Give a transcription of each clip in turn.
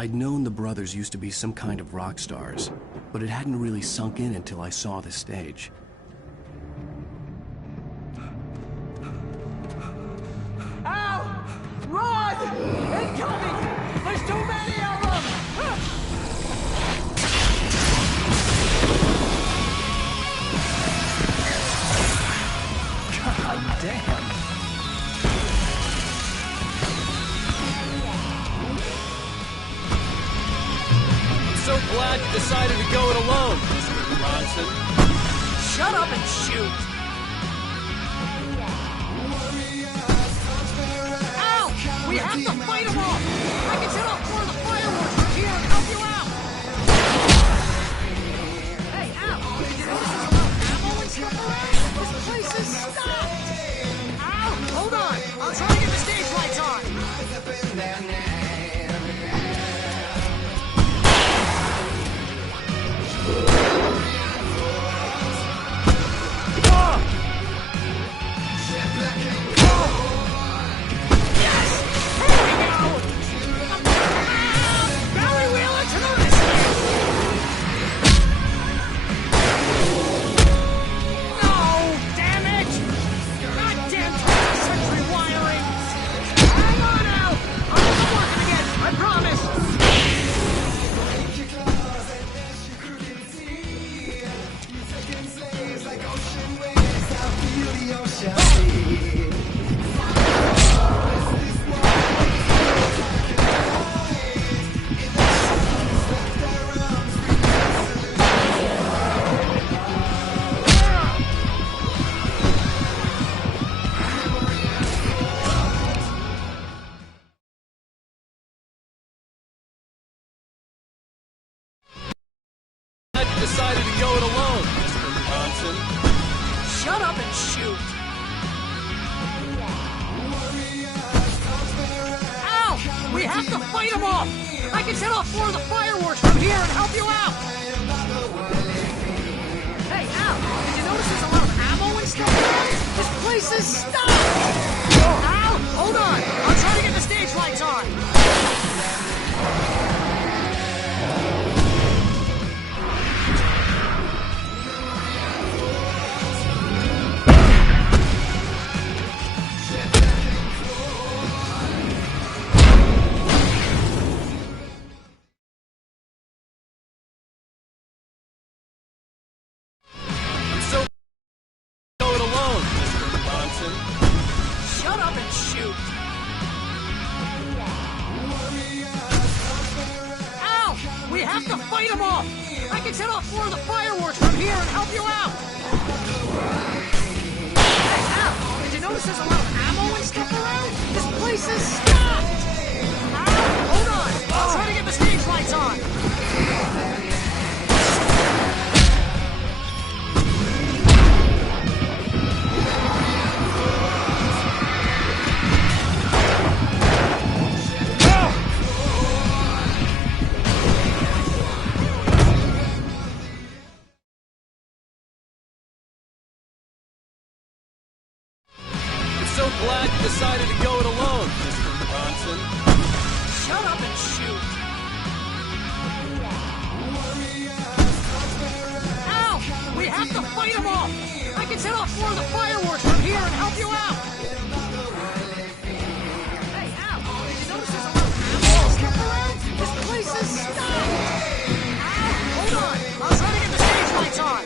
I'd known the brothers used to be some kind of rock stars, but it hadn't really sunk in until I saw the stage. Ow! Run! Incoming! There's too many of them! God damn! So glad you decided to go it alone, Mr. Bronson. Shut up and shoot! Ow! We have to fight them off! I can set off more of the fireworks from here and help you out! Hey, Al! Did you notice there's a lot of ammo and stuff around? This place is stocked! Ow! Hold on! I'll try to get the stage lights on! Decided to go it alone, Mr. Bronson. Shut up and shoot! Ow! We have to fight them off! I can set off more of the fireworks from here and help you out! Hey, Al! Did you notice there's a lot of ammo and stuff around? This place is stocked! Al! Hold on! I'll try to get the stage lights on! Shut up and shoot! Ow! We have to fight them off! I can set off more of the fireworks from here and help you out! Hey, Al! Did you notice there's a lot of ammo and stuff around? This place is stocked! Ow! Hold on! I'll try to get the stage lights on! So glad you decided to go it alone, Mr. Bronson. Shut up and shoot! Ow! We have to fight them off! I can set off more of the fireworks from here and help you out! Hey, Al! Did you notice there's a lot of ammo and stuff around? This place is stocked! Ow! Hold on! I'll try to get the stage lights on!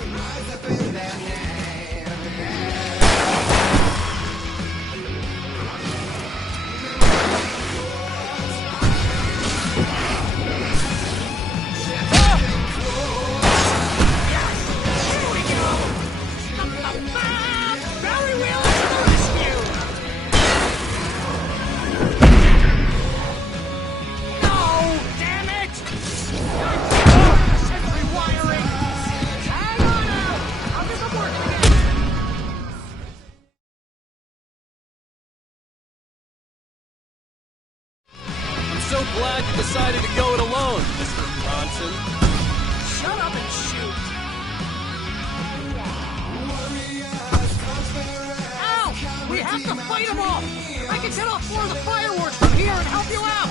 So glad you decided to go it alone, Mr. Bronson. Shut up and shoot! Ow! We have to fight them off! I can set off more of the fireworks from here and help you out!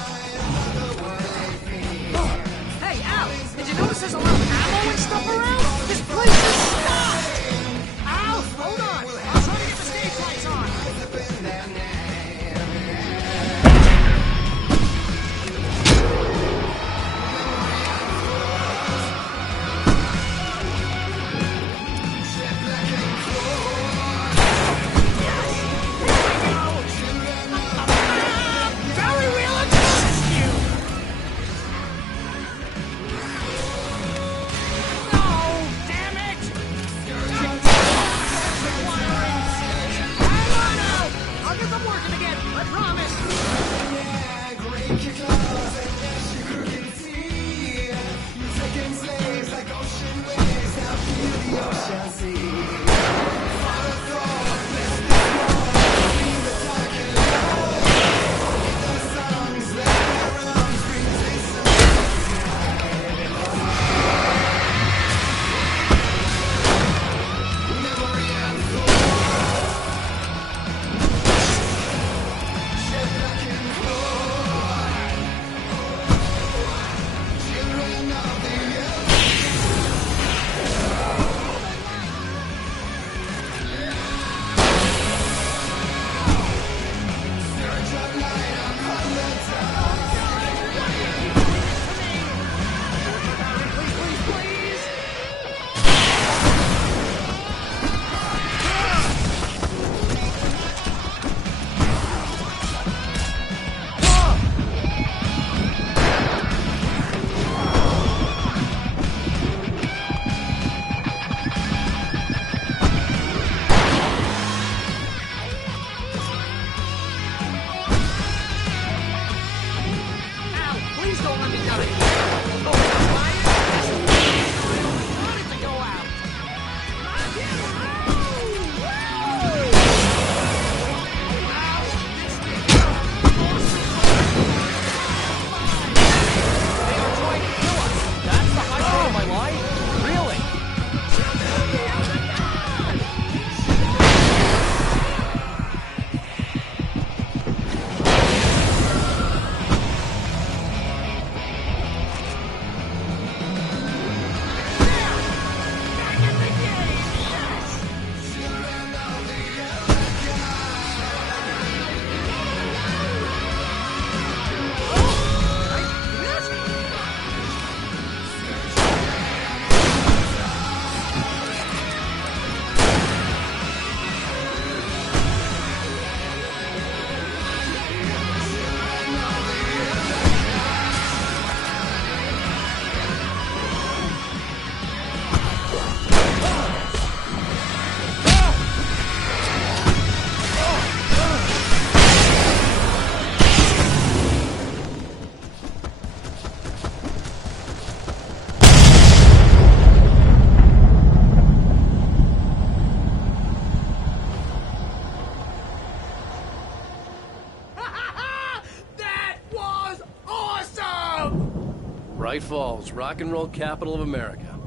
Bright Falls, rock and roll capital of America.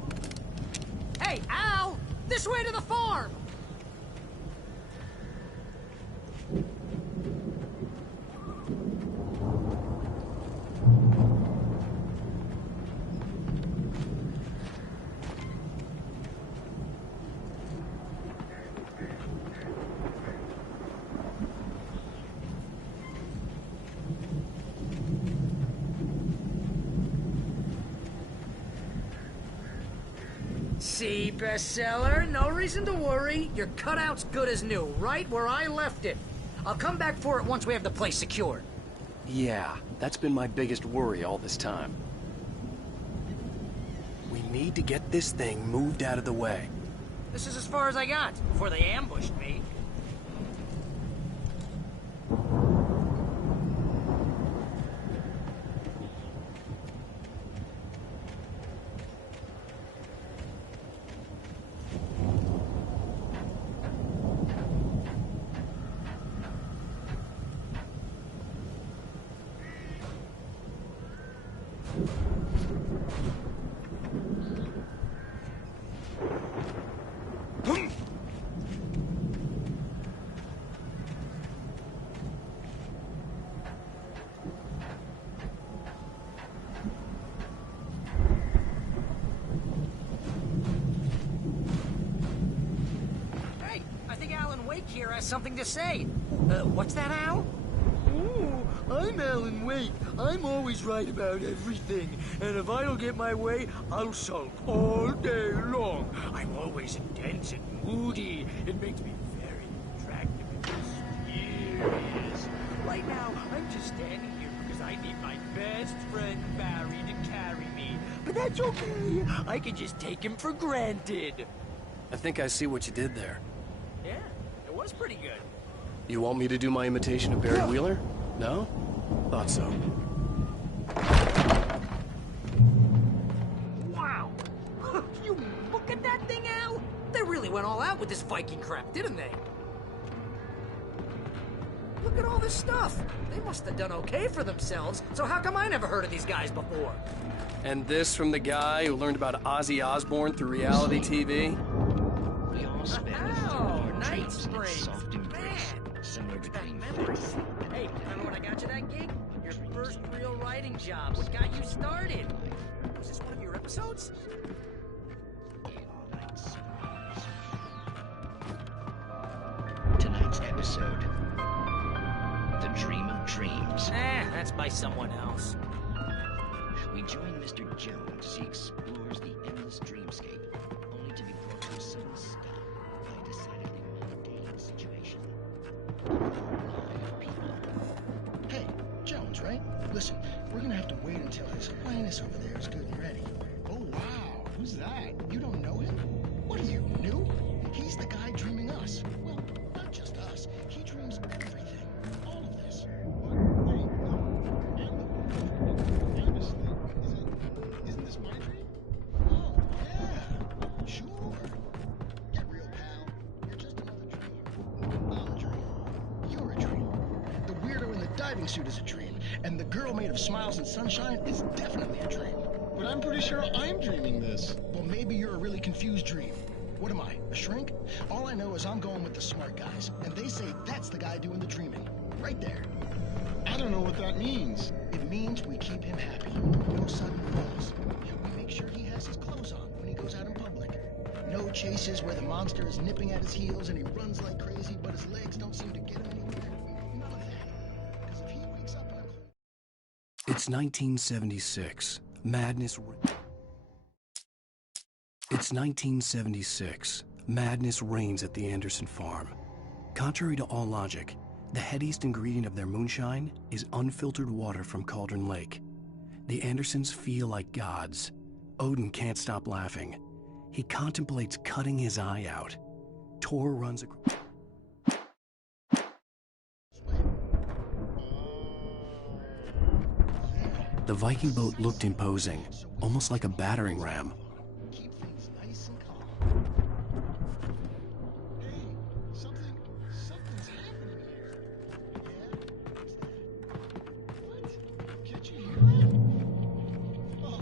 Hey, Al! This way to the farm! See, bestseller, no reason to worry. Your cutout's good as new, right where I left it. I'll come back for it once we have the place secured. Yeah, that's been my biggest worry all this time. We need to get this thing moved out of the way. This is as far as I got before they ambushed me. Here has something to say. What's that, Al? Oh, I'm Alan Wake. I'm always right about everything. And if I don't get my way, I'll sulk all day long. I'm always intense and moody. It makes me very attractive and mysterious. Right now, I'm just standing here because I need my best friend Barry to carry me. But that's okay. I can just take him for granted. I think I see what you did there. Yeah. Was pretty good. You want me to do my imitation of Barry Wheeler? No? Thought so. Wow! You look at that thing, Al? They really went all out with this Viking crap, didn't they? Look at all this stuff. They must have done okay for themselves, so how come I never heard of these guys before? And this from the guy who learned about Ozzy Osbourne through reality TV? We all spend Night Springs. soft embrace, somewhere between memories. Hey, remember when I got you that gig? Your first real writing job. What got you started? Was this one of your episodes? Tonight's episode, The Dream of Dreams. That's by someone else. We join Mr. Jones as he explores the endless dreamscape, only to be brought to a sudden stop by a decidedly mundane situation. Hey, Jones, right? Listen, we're gonna have to wait until His Highness over there is good and ready. Oh, wow. Who's that? You don't know him? What are you, new? He's the guy dreaming us. Well, not just us. He dreams everything. All of this. Wait, no. I'm the Isn't this my dream? Oh, yeah. Sure. Get real, pal. You're just another dream. I'm a dream. You're a dream. The weirdo in the diving suit is a dream. And the girl made of smiles and sunshine is definitely a dream. But I'm pretty sure I'm dreaming this. Well, maybe you're a really confused dream. What am I, a shrink? All I know is I'm going with the smart guys, and they say that's the guy doing the dreaming. Right there. I don't know what that means. It means we keep him happy. No sudden falls. And we make sure he has his clothes on when he goes out in public. No chases where the monster is nipping at his heels and he runs like crazy, but his legs don't seem to get him anywhere. None of that. Because if he wakes up in a cold... It's 1976. Madness... It's 1976. Madness reigns at the Anderson farm. Contrary to all logic, the headiest ingredient of their moonshine is unfiltered water from Cauldron Lake. The Andersons feel like gods. Odin can't stop laughing. He contemplates cutting his eye out. Tor runs across... The Viking boat looked imposing, almost like a battering ram. Keep things nice and calm. Hey, something's happening here. Yeah? What's that? What? Can't you hear that? Oh,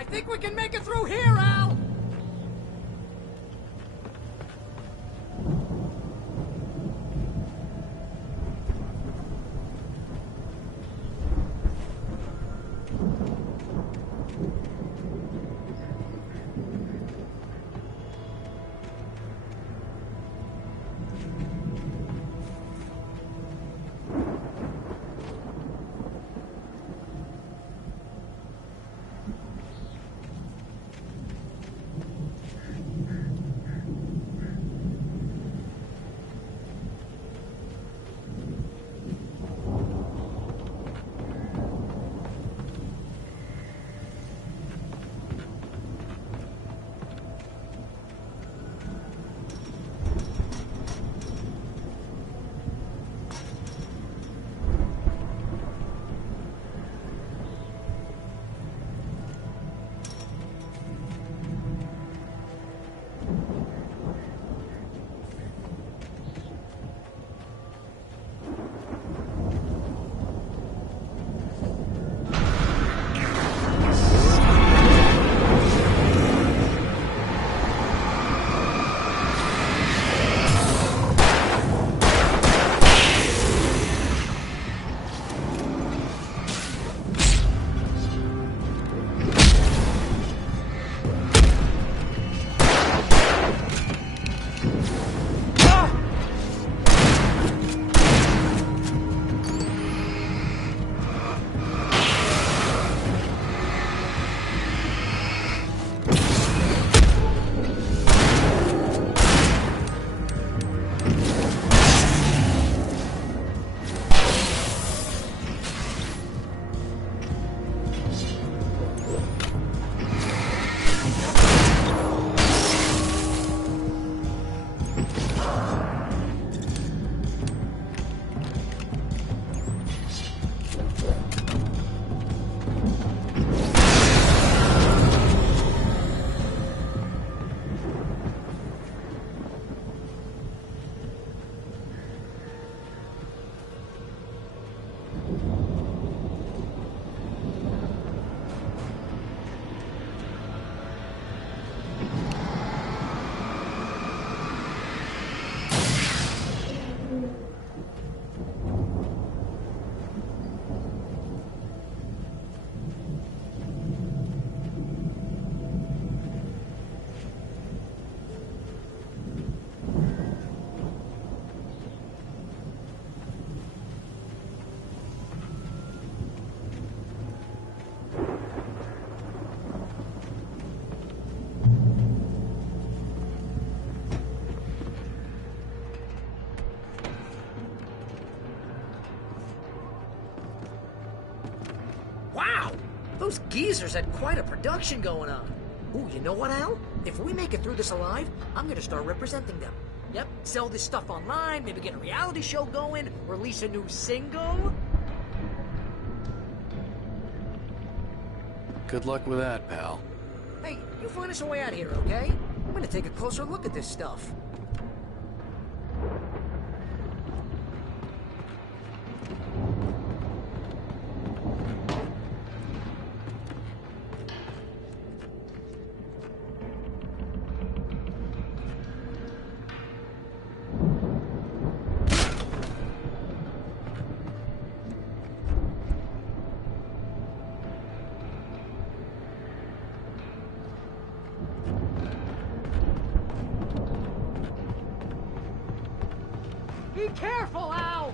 I think we can make it through here, Al! Wow! Those geezers had quite a production going on. Ooh, you know what, Al? If we make it through this alive, I'm gonna start representing them. Yep, sell this stuff online, maybe get a reality show going, release a new single. Good luck with that, pal. Hey, you find us a way out here, okay? I'm gonna take a closer look at this stuff. Be careful, Al!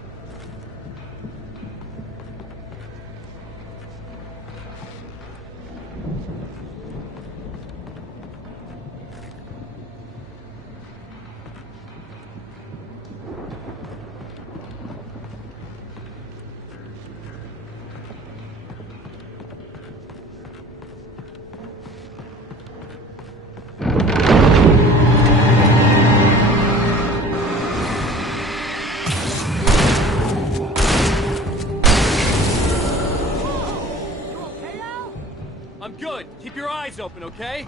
I'm good. Keep your eyes open, okay?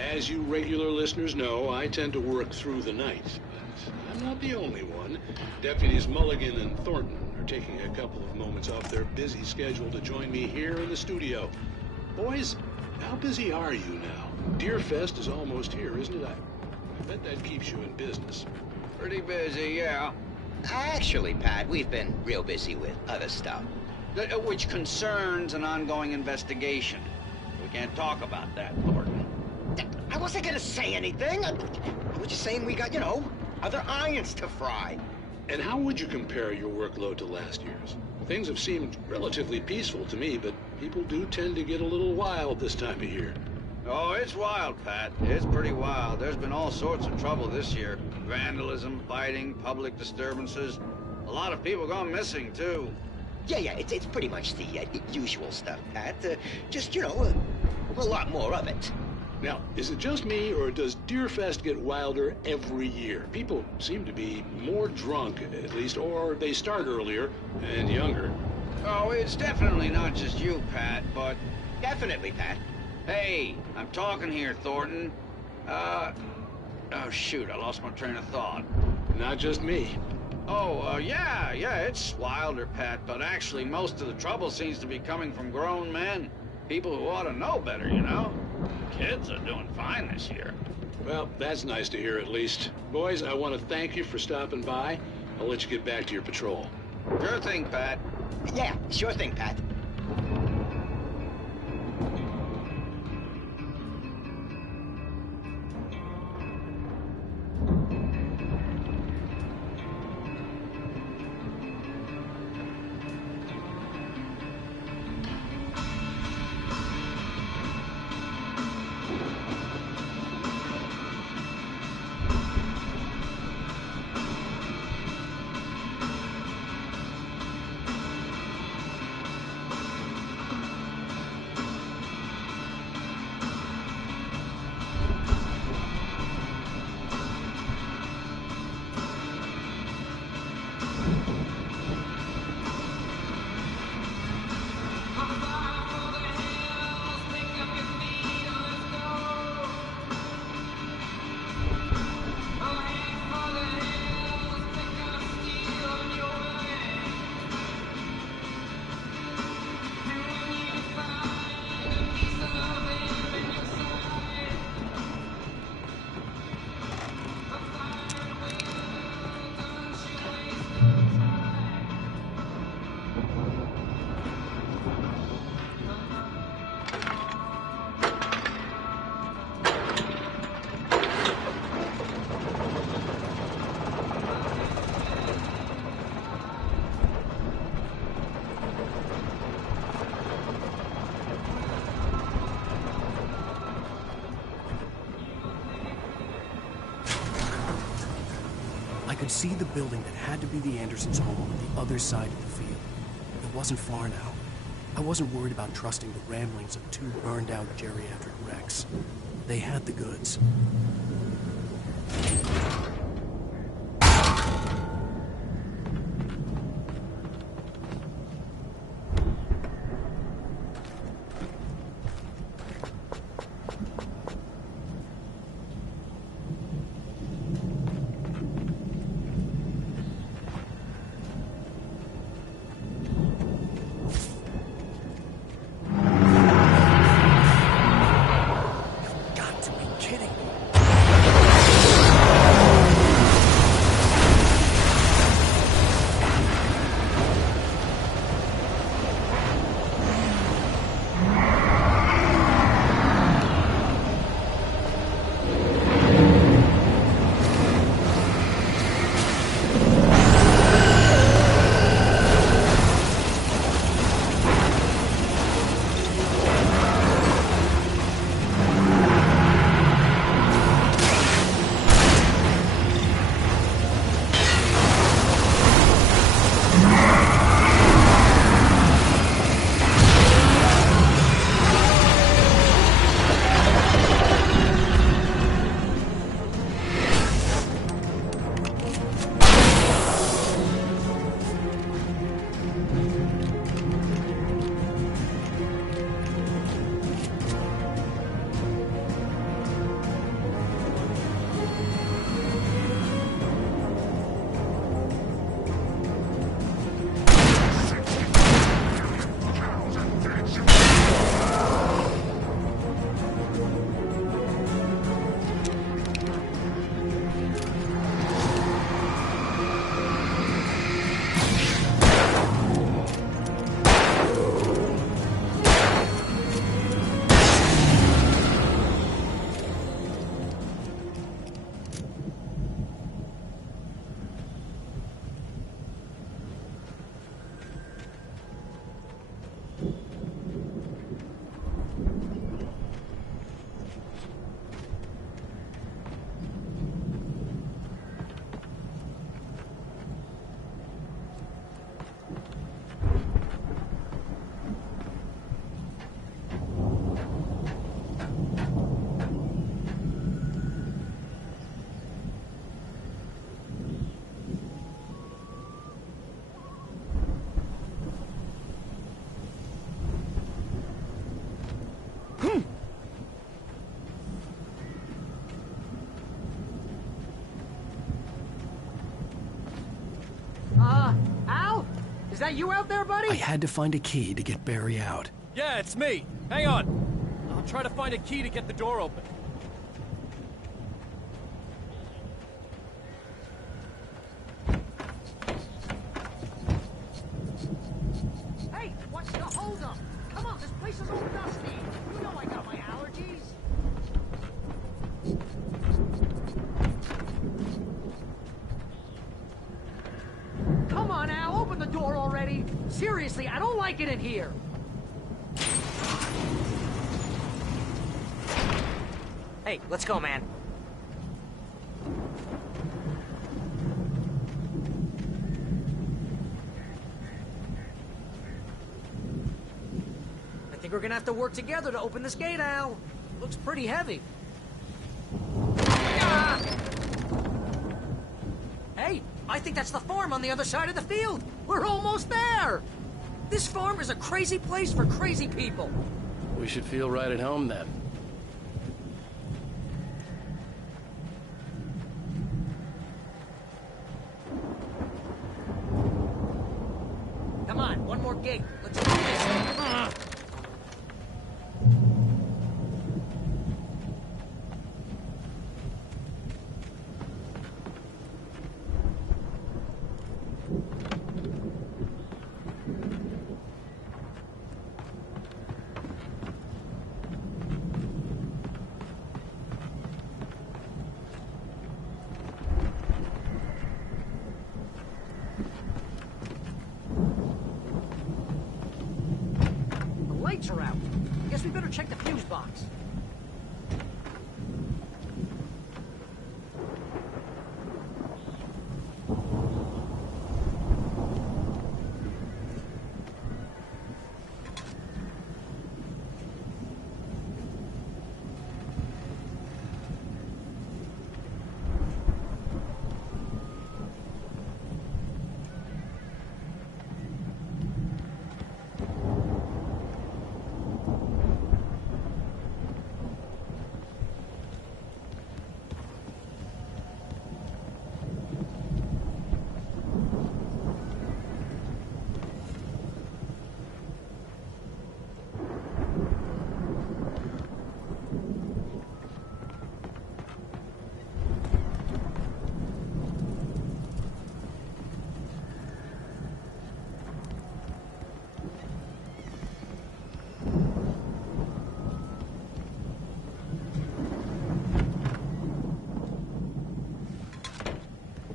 As you regular listeners know, I tend to work through the night, but I'm not the only one. Deputies Mulligan and Thornton are taking a couple of moments off their busy schedule to join me here in the studio. Boys, how busy are you now? Deerfest is almost here, isn't it? I bet that keeps you in business. Pretty busy, yeah. Actually, Pat, we've been real busy with other stuff, which concerns an ongoing investigation. We can't talk about that, Thornton. I wasn't gonna say anything. I was just saying we got, other irons to fry. And how would you compare your workload to last year's? Things have seemed relatively peaceful to me, but people do tend to get a little wild this time of year. Oh, it's wild, Pat. It's pretty wild. There's been all sorts of trouble this year. Vandalism, fighting, public disturbances. A lot of people gone missing, too. Yeah, it's pretty much the usual stuff, Pat. Just, a lot more of it. Now, is it just me, or does Deerfest get wilder every year? People seem to be more drunk, at least, or they start earlier and younger. Oh, it's definitely not just you, Pat, but... Definitely, Pat. Hey, I'm talking here, Thornton. Oh, shoot, I lost my train of thought. Not just me. Oh, yeah, it's wilder, Pat, but actually most of the trouble seems to be coming from grown men. People who ought to know better, Kids are doing fine this year. Well, that's nice to hear at least. Boys, I want to thank you for stopping by. I'll let you get back to your patrol. Sure thing, Pat. Yeah, sure thing, Pat. I could see the building that had to be the Andersons' home on the other side of the field. It wasn't far now. I wasn't worried about trusting the ramblings of two burned-out geriatric wrecks. They had the goods. Got to be kidding me. Is that you out there, buddy? I had to find a key to get Barry out. Yeah, it's me. Hang on. I'll try to find a key to get the door open. Hey, what's the holdup? Come on, this place is all dusty. You know I got my allergies. Come on, Al, open the door already. Seriously, I don't like it in here. Hey, let's go, man. I think we're gonna have to work together to open this gate, Al. Looks pretty heavy. Ah! Hey, I think that's the farm on the other side of the field. We're almost there. This farm is a crazy place for crazy people. We should feel right at home then. Come on, one more gate. Let's do this. Lights are out. Guess we better check the fuse box.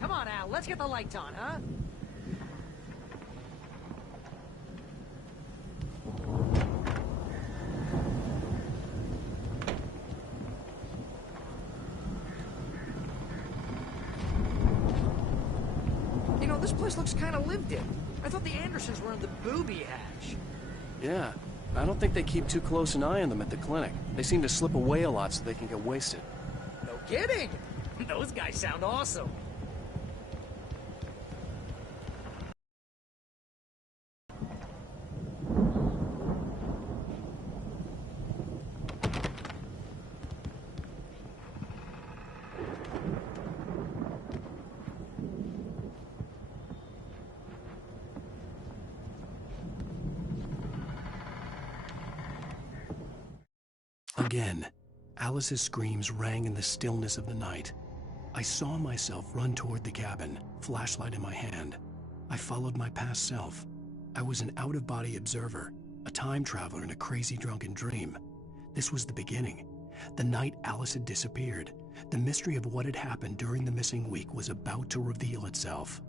Come on, Al, let's get the lights on, huh? You know, this place looks kind of lived in. I thought the Andersons were in the booby hatch. Yeah, I don't think they keep too close an eye on them at the clinic. They seem to slip away a lot so they can get wasted. No kidding! Those guys sound awesome. Again, Alice's screams rang in the stillness of the night. I saw myself run toward the cabin, flashlight in my hand. I followed my past self. I was an out-of-body observer, a time traveler in a crazy drunken dream. This was the beginning. The night Alice had disappeared. The mystery of what had happened during the missing week was about to reveal itself.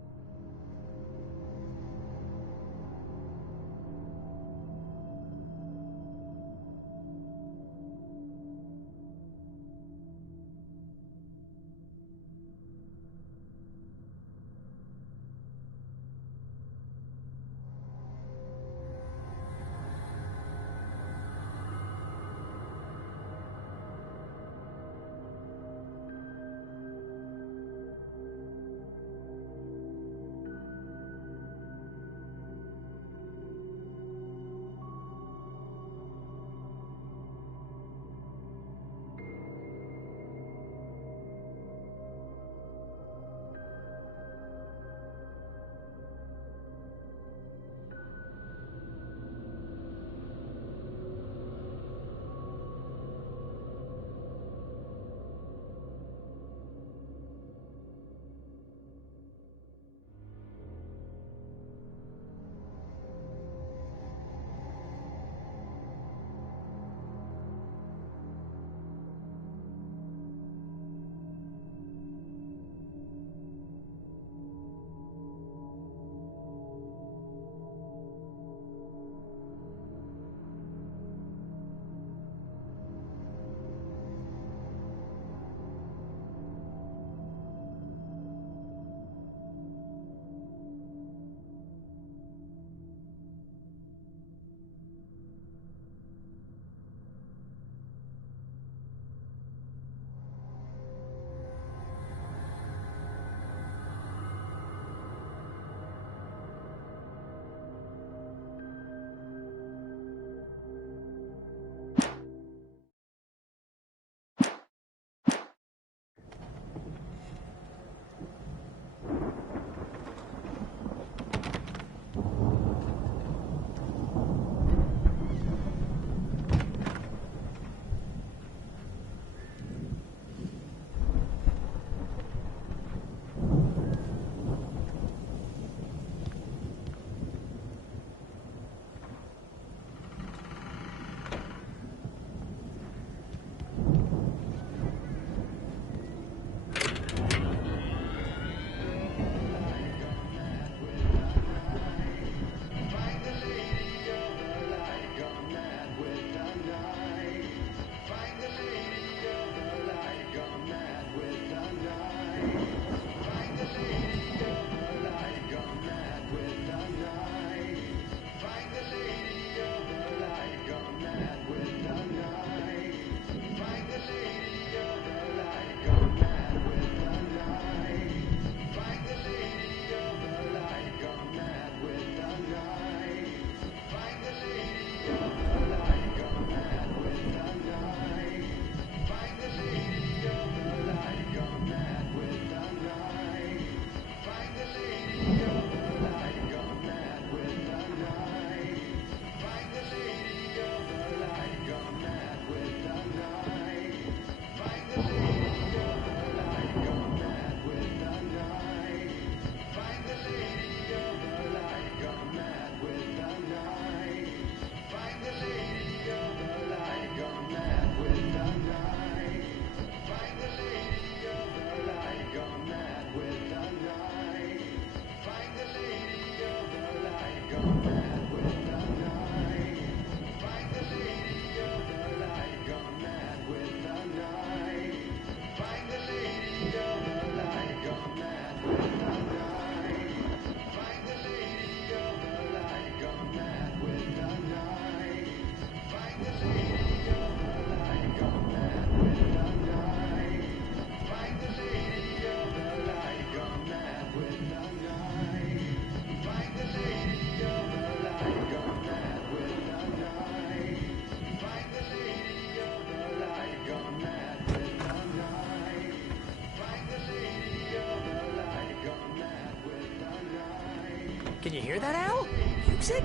Can you hear that, Al? Music?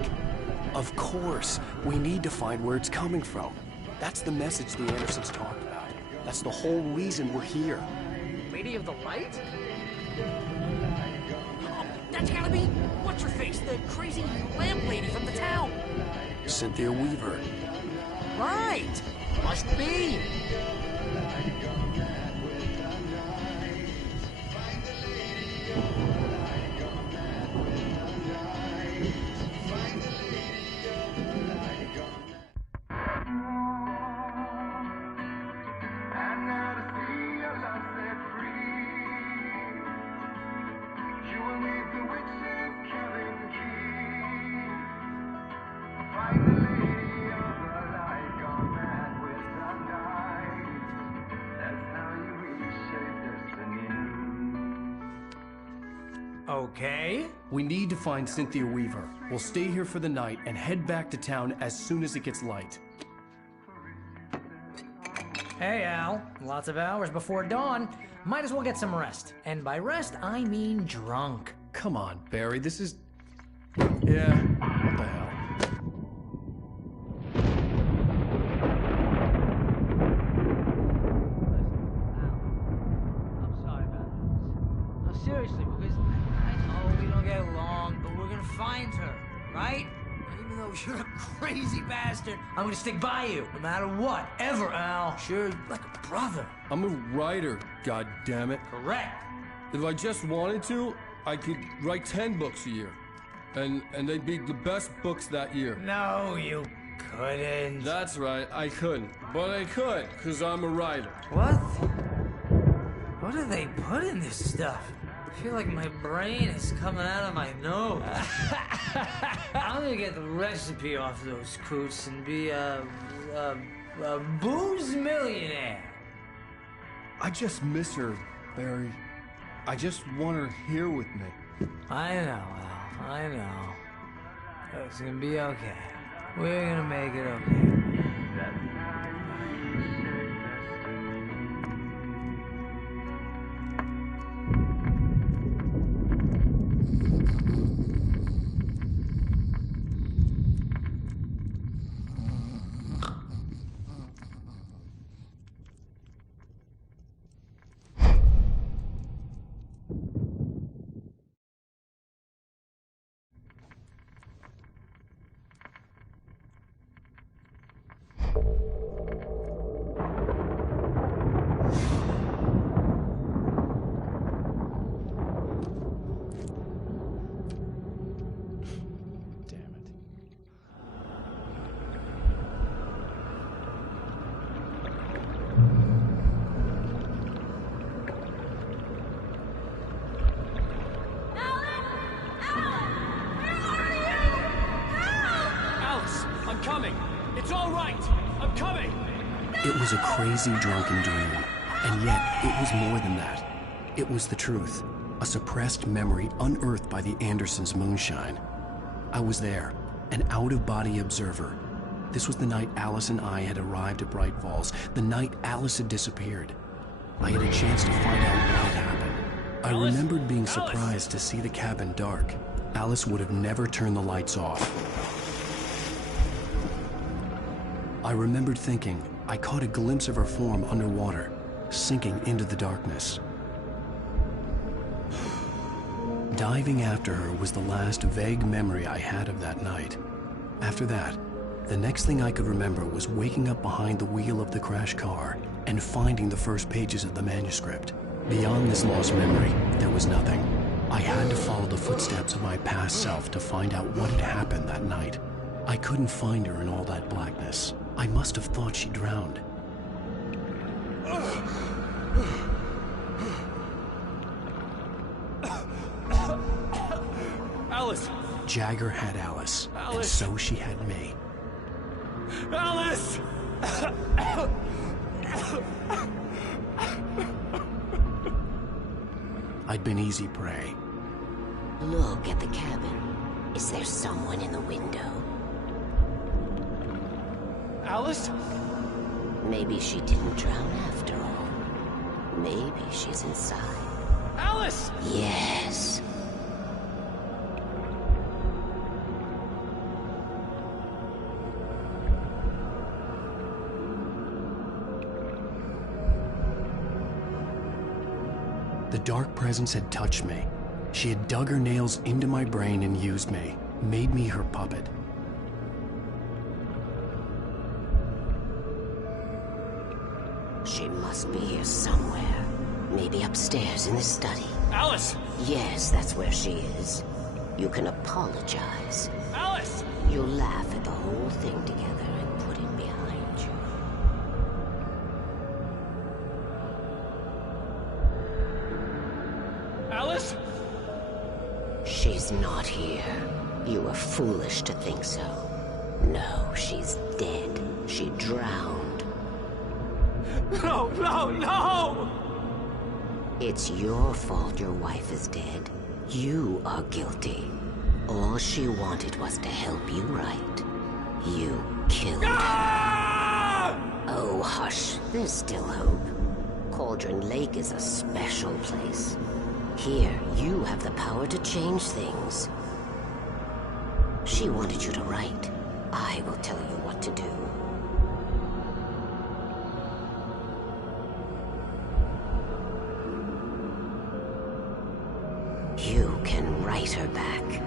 Of course. We need to find where it's coming from. That's the message the Andersons talked about. That's the whole reason we're here. Lady of the Light? Oh, that's gotta be... What's-her-face? The crazy lamp lady from the town. Cynthia Weaver. Right. Must be. Okay. We need to find Cynthia Weaver. We'll stay here for the night and head back to town as soon as it gets light. Hey, Al. Lots of hours before dawn. Might as well get some rest. And by rest, I mean drunk. Come on, Barry, this is... Yeah, what the hell? I'm sorry about this. No, seriously, because I know we don't get along, but we're gonna find her, right? Even though you're a crazy bastard, I'm gonna stick by you, no matter what, ever, Al. Sure, like a brother. I'm a writer, goddammit. Correct. If I just wanted to, I could write 10 books a year. And they'd be the best books that year. No, you couldn't. That's right, I couldn't. But I could, because I'm a writer. What? What do they put in this stuff? I feel like my brain is coming out of my nose. I'm gonna get the recipe off those coots and be a booze millionaire. I just miss her, Barry. I just want her here with me. I know, Al. I know. It's gonna be okay. We're gonna make it okay. It was a crazy, drunken dream, and yet it was more than that. It was the truth, a suppressed memory unearthed by the Andersons' moonshine. I was there, an out-of-body observer. This was the night Alice and I had arrived at Bright Falls, the night Alice had disappeared. I had a chance to find out what had happened. I remembered being surprised to see the cabin dark. Alice would have never turned the lights off. I remembered thinking I caught a glimpse of her form underwater, sinking into the darkness. Diving after her was the last vague memory I had of that night. After that, the next thing I could remember was waking up behind the wheel of the crashed car and finding the first pages of the manuscript. Beyond this lost memory, there was nothing. I had to follow the footsteps of my past self to find out what had happened that night. I couldn't find her in all that blackness. I must have thought she drowned. Alice! Jagger had Alice, and so she had me. Alice! I'd been easy prey. Look at the cabin. Is there someone in the window? Alice? Maybe she didn't drown after all. Maybe she's inside. Alice! Yes. The dark presence had touched me. She had dug her nails into my brain and used me, made me her puppet. She must be here somewhere. Maybe upstairs in the study. Alice! Yes, that's where she is. You can apologize. Alice! You'll laugh at the whole thing together and put it behind you. Alice? She's not here. You were foolish to think so. No, she's dead. She drowned. No, no, no! It's your fault your wife is dead. You are guilty. All she wanted was to help you right. You killed her. Oh, hush. There's still hope. Cauldron Lake is a special place. Here, you have the power to change things. She wanted you to write. I will tell you what to do. You can write her back.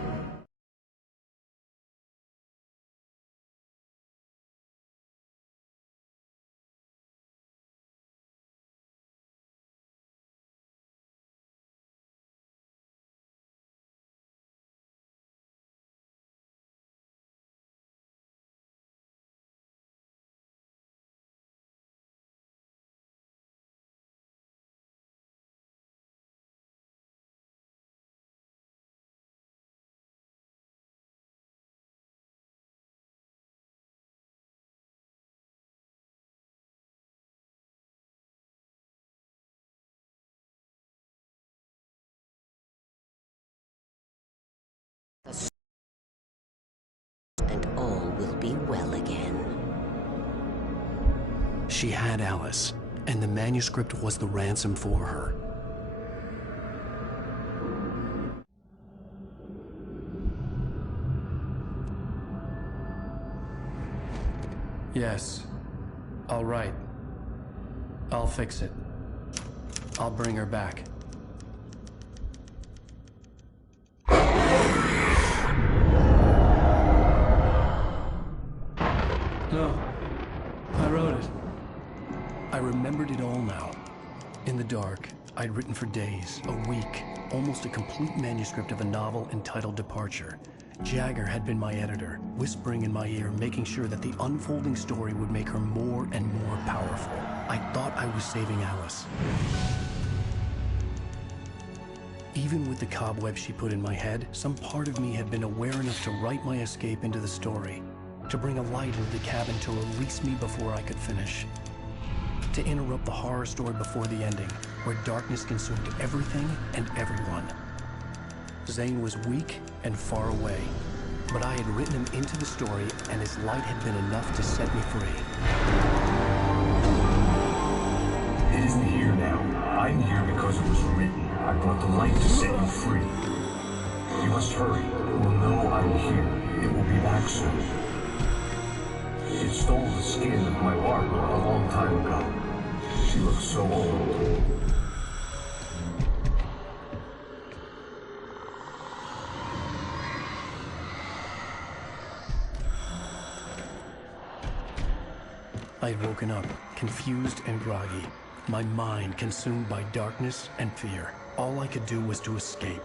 And all will be well again. She had Alice, and the manuscript was the ransom for her. Yes. All right. I'll fix it. I'll bring her back. No. I wrote it. I remembered it all now. In the dark, I'd written for days, a week, almost a complete manuscript of a novel entitled Departure. Jagger had been my editor, whispering in my ear, making sure that the unfolding story would make her more and more powerful. I thought I was saving Alice. Even with the cobwebs she put in my head, some part of me had been aware enough to write my escape into the story, to bring a light into the cabin to release me before I could finish, to interrupt the horror story before the ending, where darkness consumed everything and everyone. Zane was weak and far away, but I had written him into the story, and his light had been enough to set me free. It isn't here now. I'm here because it was written. I brought the light to set you free. You must hurry. You will know I'm here. It will be back soon. It stole the skin of my art a long time ago. She looks so old. I'd woken up, confused and groggy, my mind consumed by darkness and fear. All I could do was to escape.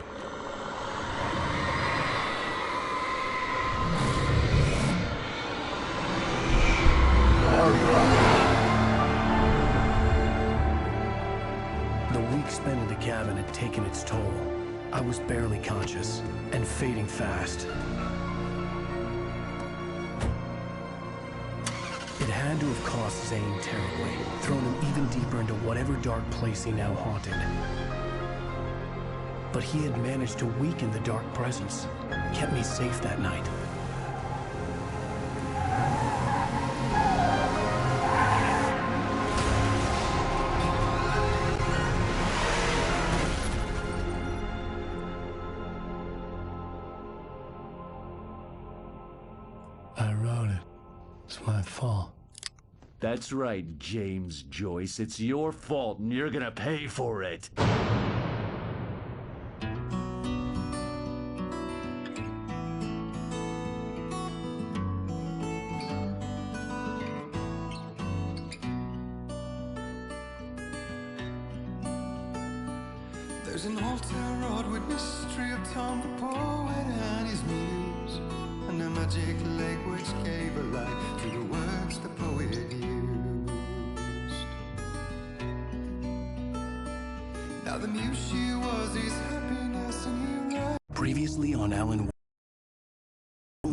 The week spent in the cabin had taken its toll. I was barely conscious, and fading fast. It had to have cost Zane terribly, thrown him even deeper into whatever dark place he now haunted. But he had managed to weaken the dark presence, kept me safe that night. I wrote it. It's my fault. That's right, James Joyce. It's your fault, and you're gonna pay for it. There's an altar wrought with mystery of Tom the poet and his muse, and a magic lake which gave a life to the words the poet used. Now the muse she was his happiness, and he wrote. Previously on Alan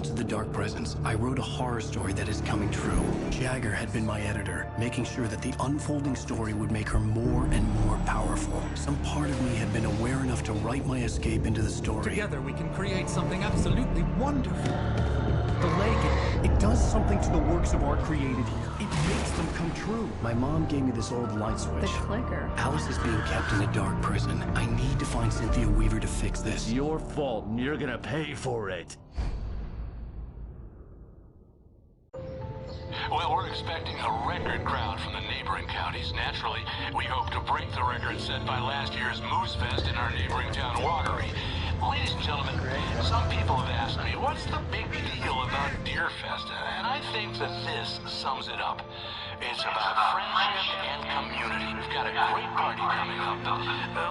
to the Dark Presence, I wrote a horror story that is coming true. Jagger had been my editor, making sure that the unfolding story would make her more and more powerful. Some part of me had been aware enough to write my escape into the story. Together we can create something absolutely wonderful. The lake, it does something to the works of art created here. It makes them come true. My mom gave me this old light switch. The clicker. Alice is being kept in a dark prison. I need to find Cynthia Weaver to fix this. It's your fault, and you're gonna pay for it. Well, we're expecting a record crowd from the neighboring counties. Naturally, we hope to break the record set by last year's Moose Fest in our neighboring town, Watery. Ladies and gentlemen, some people have asked me, what's the big deal about Deer Fest? And I think that this sums it up. It's about friendship and community. We've got a great party coming up.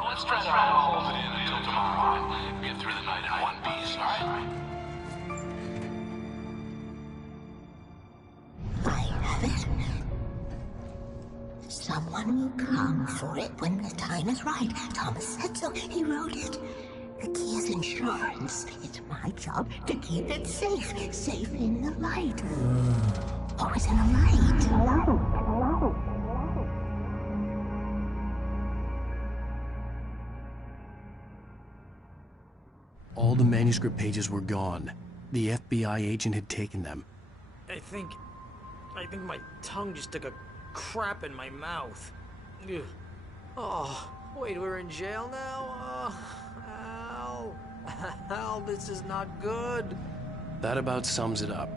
Let's try to hold it in until tomorrow and get through the night in one piece, all right? I have it. Someone will come for it when the time is right. Thomas said so. He wrote it. The key is insurance. It's my job to keep it safe. Safe in the light. Always in the light. All the manuscript pages were gone. The FBI agent had taken them. I think my tongue just took a crap in my mouth. Ugh. Oh, wait, we're in jail now? Al. Al, this is not good. That about sums it up.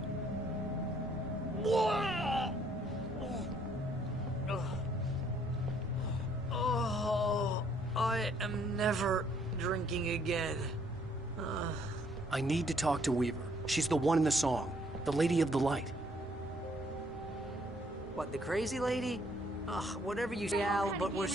Oh, I am never drinking again. I need to talk to Weaver. She's the one in the song. The Lady of the Light. What, the crazy lady? Ugh, whatever you say, Al, but we're